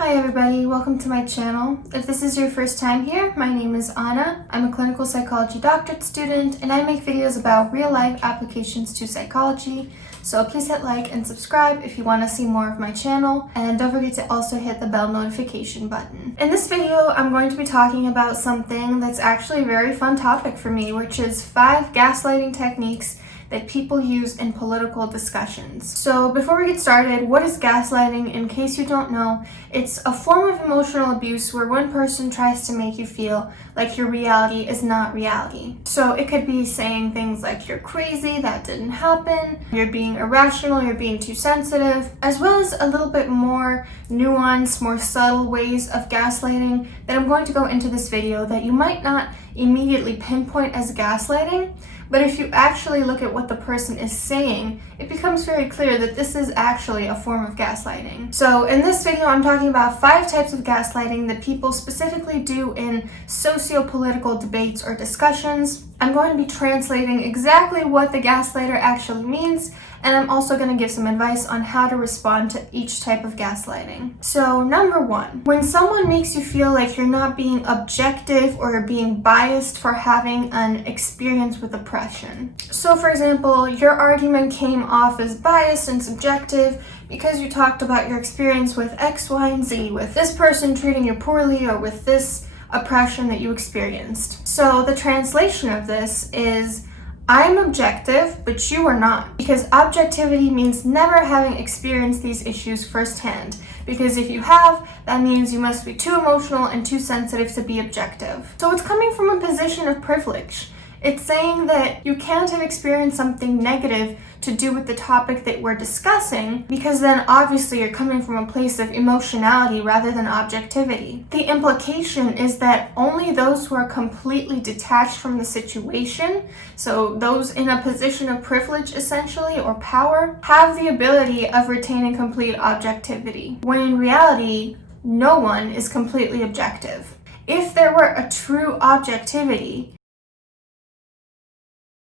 Hi everybody, welcome to my channel. If this is your first time here, my name is Anna. I'm a clinical psychology doctorate student and I make videos about real-life applications to psychology. So please hit like and subscribe if you want to see more of my channel, and don't forget to also hit the bell notification button. In this video, I'm going to be talking about something that's actually a very fun topic for me, which is 5 gaslighting techniques that people use in political discussions. So before we get started, what is gaslighting? In case you don't know, it's a form of emotional abuse where one person tries to make you feel like your reality is not reality. So it could be saying things like you're crazy, that didn't happen, you're being irrational, you're being too sensitive, as well as a little bit more nuanced, more subtle ways of gaslighting that I'm going to go into this video that you might not immediately pinpoint as gaslighting. But if you actually look at what the person is saying, it becomes very clear that this is actually a form of gaslighting. So in this video, I'm talking about 5 types of gaslighting that people specifically do in sociopolitical debates or discussions. I'm going to be translating exactly what the gaslighter actually means, and I'm also going to give some advice on how to respond to each type of gaslighting. So number 1, when someone makes you feel like you're not being objective or you're being biased for having an experience with oppression. So for example, your argument came off as biased and subjective because you talked about your experience with X, Y, and Z, with this person treating you poorly or with this oppression that you experienced. So the translation of this is, I'm objective, but you are not. Because objectivity means never having experienced these issues firsthand. Because if you have, that means you must be too emotional and too sensitive to be objective. So it's coming from a position of privilege. It's saying that you can't have experienced something negative to do with the topic that we're discussing, because then obviously you're coming from a place of emotionality rather than objectivity. The implication is that only those who are completely detached from the situation, so those in a position of privilege essentially, or power, have the ability of retaining complete objectivity, when in reality, no one is completely objective. If there were a true objectivity,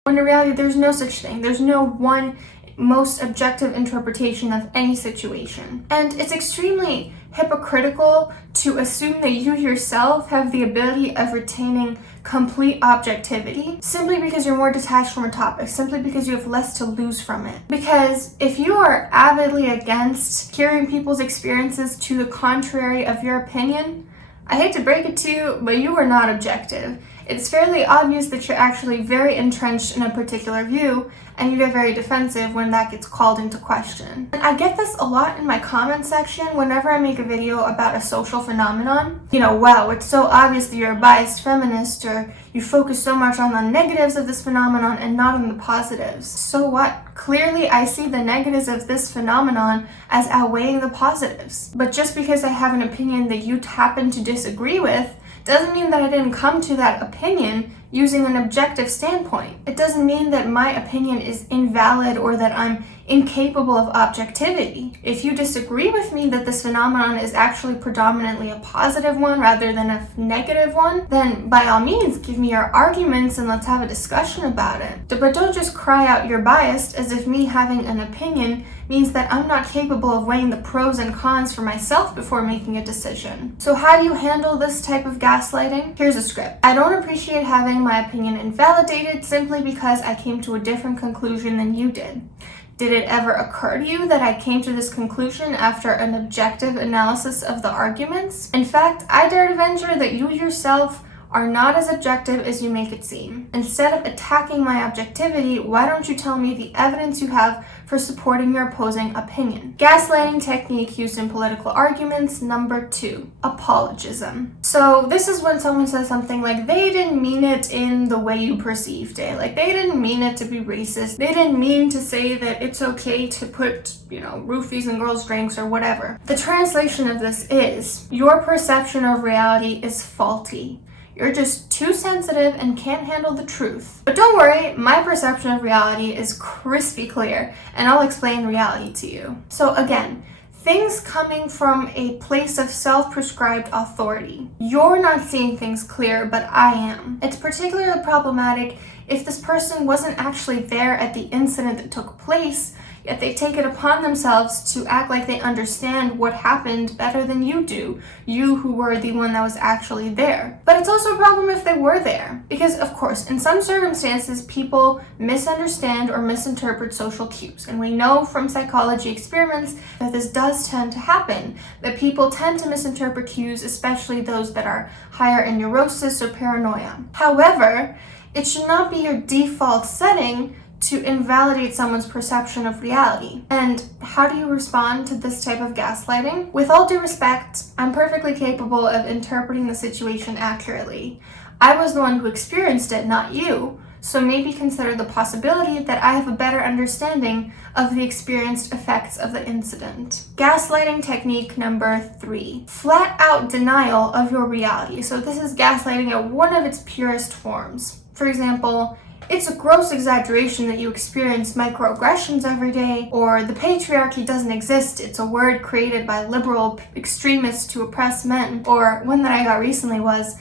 when in reality, there's no such thing. There's no one most objective interpretation of any situation. And it's extremely hypocritical to assume that you yourself have the ability of retaining complete objectivity simply because you're more detached from a topic, simply because you have less to lose from it. Because if you are avidly against hearing people's experiences to the contrary of your opinion, I hate to break it to you, but you are not objective. It's fairly obvious that you're actually very entrenched in a particular view, and you get very defensive when that gets called into question. And I get this a lot in my comment section whenever I make a video about a social phenomenon. Wow, it's so obvious that you're a biased feminist, or you focus so much on the negatives of this phenomenon and not on the positives. So what? Clearly, I see the negatives of this phenomenon as outweighing the positives. But just because I have an opinion that you happen to disagree with doesn't mean that I didn't come to that opinion using an objective standpoint. It doesn't mean that my opinion is invalid or that I'm incapable of objectivity. If you disagree with me that this phenomenon is actually predominantly a positive one rather than a negative one, then by all means give me your arguments and let's have a discussion about it. But don't just cry out you're biased as if me having an opinion means that I'm not capable of weighing the pros and cons for myself before making a decision. So how do you handle this type of gaslighting? Here's a script. I don't appreciate having my opinion invalidated simply because I came to a different conclusion than you did. Did it ever occur to you that I came to this conclusion after an objective analysis of the arguments? In fact, I dare to venture that you yourself are not as objective as you make it seem. Instead of attacking my objectivity, why don't you tell me the evidence you have for supporting your opposing opinion? Gaslighting technique used in political arguments. Number 2, apologism. So this is when someone says something like, they didn't mean it in the way you perceived it. Like, they didn't mean it to be racist. They didn't mean to say that it's okay to put, roofies in girls' drinks or whatever. The translation of this is, your perception of reality is faulty. You're just too sensitive and can't handle the truth. But don't worry, my perception of reality is crispy clear, and I'll explain reality to you. So again, things coming from a place of self-prescribed authority. You're not seeing things clear, but I am. It's particularly problematic if this person wasn't actually there at the incident that took place, yet they take it upon themselves to act like they understand what happened better than you do, you who were the one that was actually there. But it's also a problem if they were there, because of course, in some circumstances, people misunderstand or misinterpret social cues, and we know from psychology experiments that this does tend to happen, that people tend to misinterpret cues, especially those that are higher in neurosis or paranoia. However, it should not be your default setting to invalidate someone's perception of reality. And how do you respond to this type of gaslighting? With all due respect, I'm perfectly capable of interpreting the situation accurately. I was the one who experienced it, not you. So maybe consider the possibility that I have a better understanding of the experienced effects of the incident. Gaslighting technique number 3. Flat out denial of your reality. So this is gaslighting at one of its purest forms. For example, it's a gross exaggeration that you experience microaggressions every day, or the patriarchy doesn't exist, it's a word created by liberal extremists to oppress men, or one that I got recently was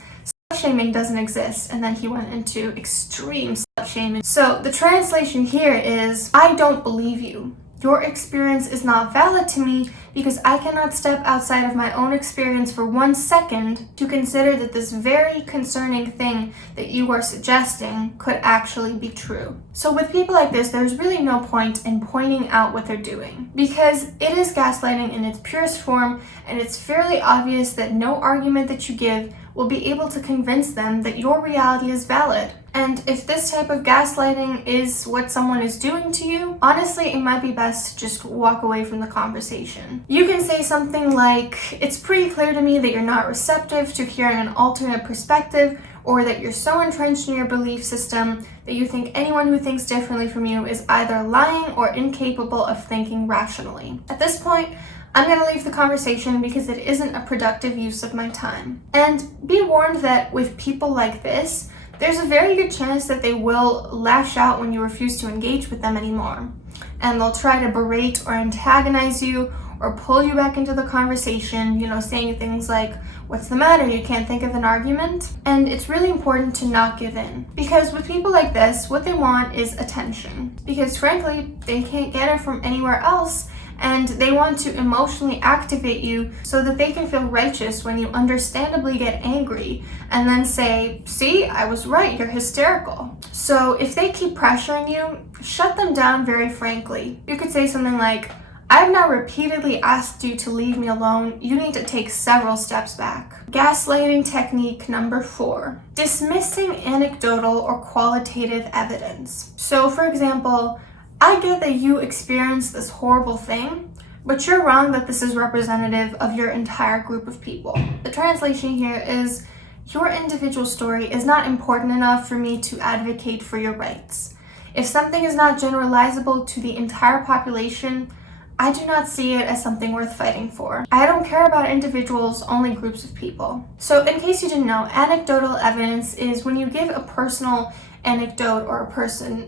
shaming doesn't exist, and then he went into extreme slut shaming. So the translation here is, I don't believe you. Your experience is not valid to me because I cannot step outside of my own experience for 1 second to consider that this very concerning thing that you are suggesting could actually be true. So with people like this, there's really no point in pointing out what they're doing, because it is gaslighting in its purest form, and it's fairly obvious that no argument that you give will be able to convince them that your reality is valid. And if this type of gaslighting is what someone is doing to you, honestly, it might be best to just walk away from the conversation. You can say something like, it's pretty clear to me that you're not receptive to hearing an alternate perspective, or that you're so entrenched in your belief system that you think anyone who thinks differently from you is either lying or incapable of thinking rationally. At this point, I'm going to leave the conversation because it isn't a productive use of my time. And be warned that with people like this, there's a very good chance that they will lash out when you refuse to engage with them anymore. And they'll try to berate or antagonize you or pull you back into the conversation, saying things like, what's the matter? You can't think of an argument? And it's really important to not give in. Because with people like this, what they want is attention. Because frankly, they can't get it from anywhere else. And they want to emotionally activate you so that they can feel righteous when you understandably get angry and then say, see, I was right, you're hysterical. So if they keep pressuring you, shut them down very frankly. You could say something like, I've now repeatedly asked you to leave me alone. You need to take several steps back. Gaslighting technique number 4. Dismissing anecdotal or qualitative evidence. So for example, I get that you experienced this horrible thing, but you're wrong that this is representative of your entire group of people. The translation here is, your individual story is not important enough for me to advocate for your rights. If something is not generalizable to the entire population, I do not see it as something worth fighting for. I don't care about individuals, only groups of people. So in case you didn't know, anecdotal evidence is when you give a personal anecdote or a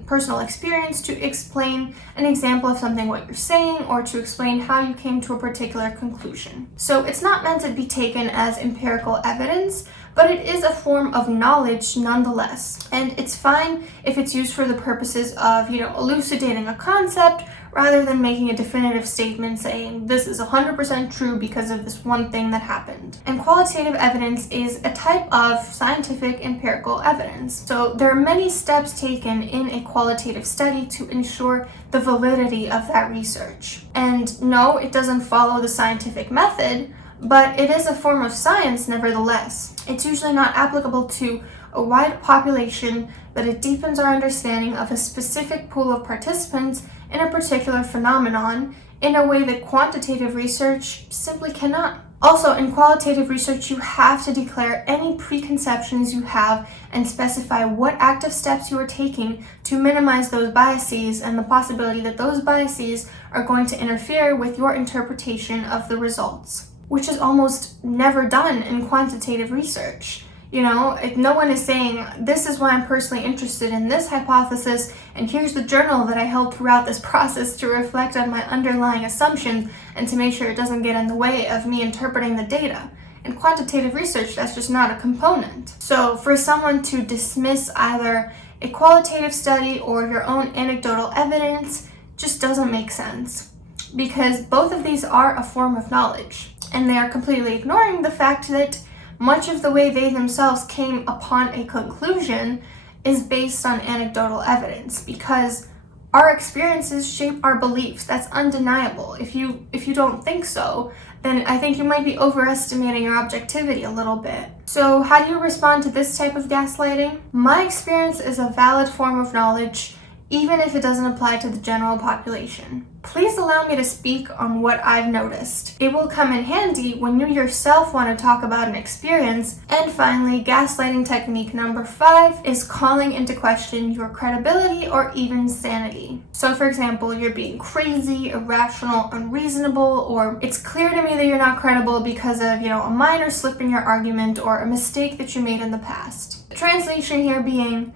personal experience to explain an example of something what you're saying, or to explain how you came to a particular conclusion. So it's not meant to be taken as empirical evidence, but it is a form of knowledge nonetheless. And it's fine if it's used for the purposes of, elucidating a concept rather than making a definitive statement saying this is 100% true because of this one thing that happened. And qualitative evidence is a type of scientific empirical evidence. So there are many steps taken in a qualitative study to ensure the validity of that research. And no, it doesn't follow the scientific method, but it is a form of science nevertheless. It's usually not applicable to a wide population, but it deepens our understanding of a specific pool of participants in a particular phenomenon in a way that quantitative research simply cannot. Also, in qualitative research, you have to declare any preconceptions you have and specify what active steps you are taking to minimize those biases and the possibility that those biases are going to interfere with your interpretation of the results, which is almost never done in quantitative research. If no one is saying, this is why I'm personally interested in this hypothesis, and here's the journal that I held throughout this process to reflect on my underlying assumptions and to make sure it doesn't get in the way of me interpreting the data. In quantitative research, that's just not a component. So for someone to dismiss either a qualitative study or your own anecdotal evidence just doesn't make sense, because both of these are a form of knowledge, and they are completely ignoring the fact that much of the way they themselves came upon a conclusion is based on anecdotal evidence, because our experiences shape our beliefs. That's undeniable. If you don't think so, then I think you might be overestimating your objectivity a little bit. So how do you respond to this type of gaslighting? My experience is a valid form of knowledge, even if it doesn't apply to the general population. Please allow me to speak on what I've noticed. It will come in handy when you yourself want to talk about an experience. And finally, gaslighting technique number 5 is calling into question your credibility or even sanity. So for example, you're being crazy, irrational, unreasonable, or it's clear to me that you're not credible because of, a minor slip in your argument or a mistake that you made in the past. The translation here being,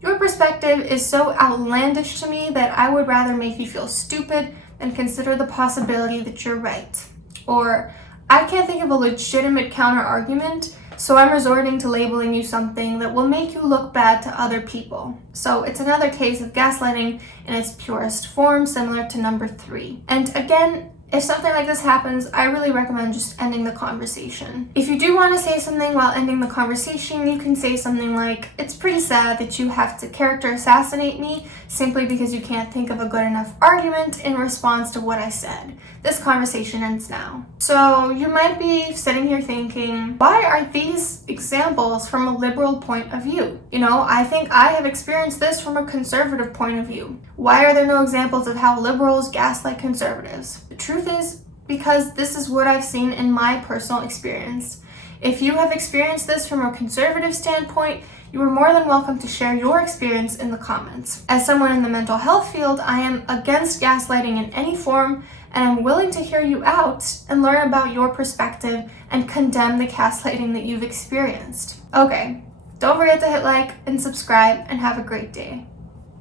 your perspective is so outlandish to me that I would rather make you feel stupid than consider the possibility that you're right. Or, I can't think of a legitimate counter-argument, so I'm resorting to labeling you something that will make you look bad to other people. So it's another case of gaslighting in its purest form, similar to number 3. And again, if something like this happens, I really recommend just ending the conversation. If you do want to say something while ending the conversation, you can say something like, it's pretty sad that you have to character assassinate me simply because you can't think of a good enough argument in response to what I said. This conversation ends now. So you might be sitting here thinking, why are these examples from a liberal point of view? I think I have experienced this from a conservative point of view. Why are there no examples of how liberals gaslight conservatives? The truth is, because this is what I've seen in my personal experience. If you have experienced this from a conservative standpoint, you are more than welcome to share your experience in the comments. As someone in the mental health field, I am against gaslighting in any form, and I'm willing to hear you out and learn about your perspective and condemn the gaslighting that you've experienced. Okay, don't forget to hit like and subscribe, and have a great day.